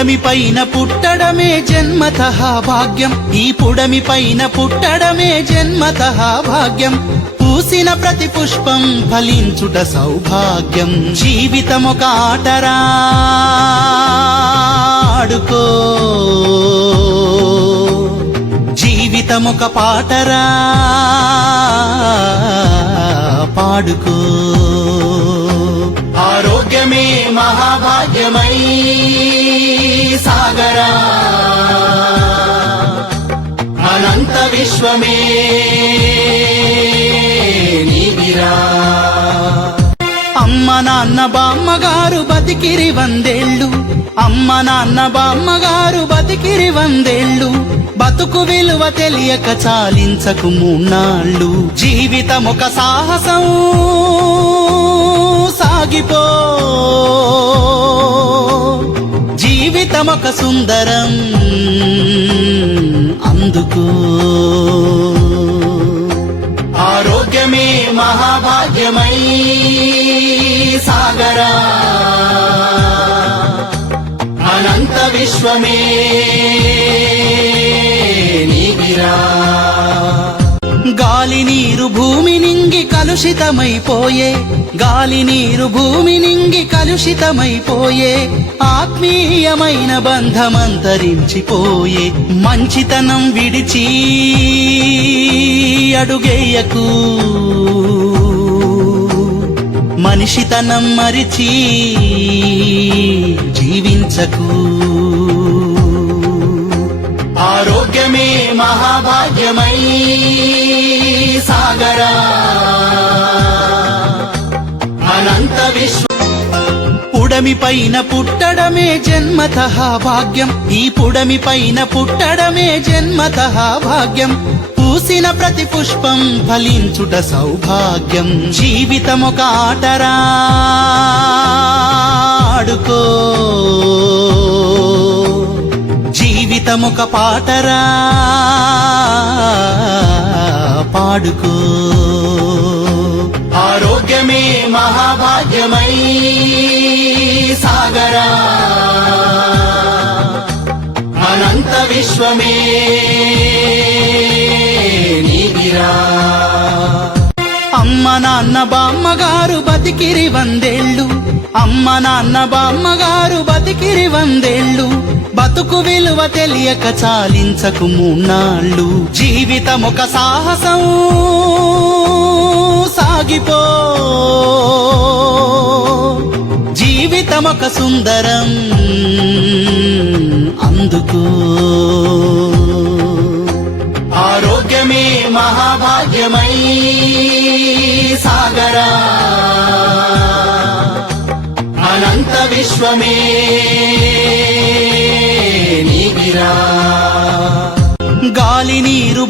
పుడమి పైన పుట్టడమే జన్మతః భాగ్యం, ఈ పుడమి పైన పుట్టడమే జన్మతః భాగ్యం. పూసిన ప్రతి పుష్పం ఫలించుట సౌభాగ్యం. జీవితమొక ఆటరా ఆడుకో, జీవితమొక పాటరా పాడుకో. ఆరోగ్యమే మహాభాగ్యమై సాగరా, అనంత విశ్వమే నీవిరా. అమ్మ నాన్న బామ్మగారు బతికిరి 100 ఏళ్ళు, అమ్మ నాన్న బామ్మగారు బతికిరి 100 ఏళ్ళు. బతుకు విలువ తెలియక చాలించకు 3 నాళ్ళు. జీవితమొక సాహసం సాగిపో, జీవితమొక సుందరం అందుకో. ఆరోగ్యమే మహాభాగ్యమై సాగరా, అనంత విశ్వమే నీవిరా. గాలి నీరు భూమి నింగి కలుషితమైపోయే, గాలి నీరు భూమి నింగి కలుషితమైపోయే. ఆత్మీయమైన బంధమంతరించిపోయే. మంచితనం విడిచి అడుగేయకు, మనిషితనం మరిచి జీవించకు. ఆరోగ్యమే మహాభాగ్యమై సాగరా, అనంత విశ్వ. పుడమి పైన పుట్టడమే జన్మతః భాగ్యం, ఈ పుడమి పైన పుట్టడమే జన్మతః భాగ్యం. పూసిన ప్రతి పుష్పం ఫలించుట సౌభాగ్యం. జీవితమొక ఆటరా ఆడుకో, జీవితమొక పాటరా పాడుకో. ఆరోగ్యమే మహాభాగ్యమై సాగరా, అనంత విశ్వమే నీవిరా. అమ్మ నాన్న బామ్మగారు బతికిరి 100 ఏళ్ళు, అమ్మ నాన్న బామ్మగారు బతికిరి 100 ఏళ్ళు. బతుకు విలువ తెలియక చాలించకు 3 నాళ్ళు. జీవితమొక సాహసం సాగిపో, జీవితమొక సుందరం అందుకో. ఆరోగ్యమే మహాభాగ్యమై సాగరా, అనంత విశ్వమే నీవిరా. గాలి నీరు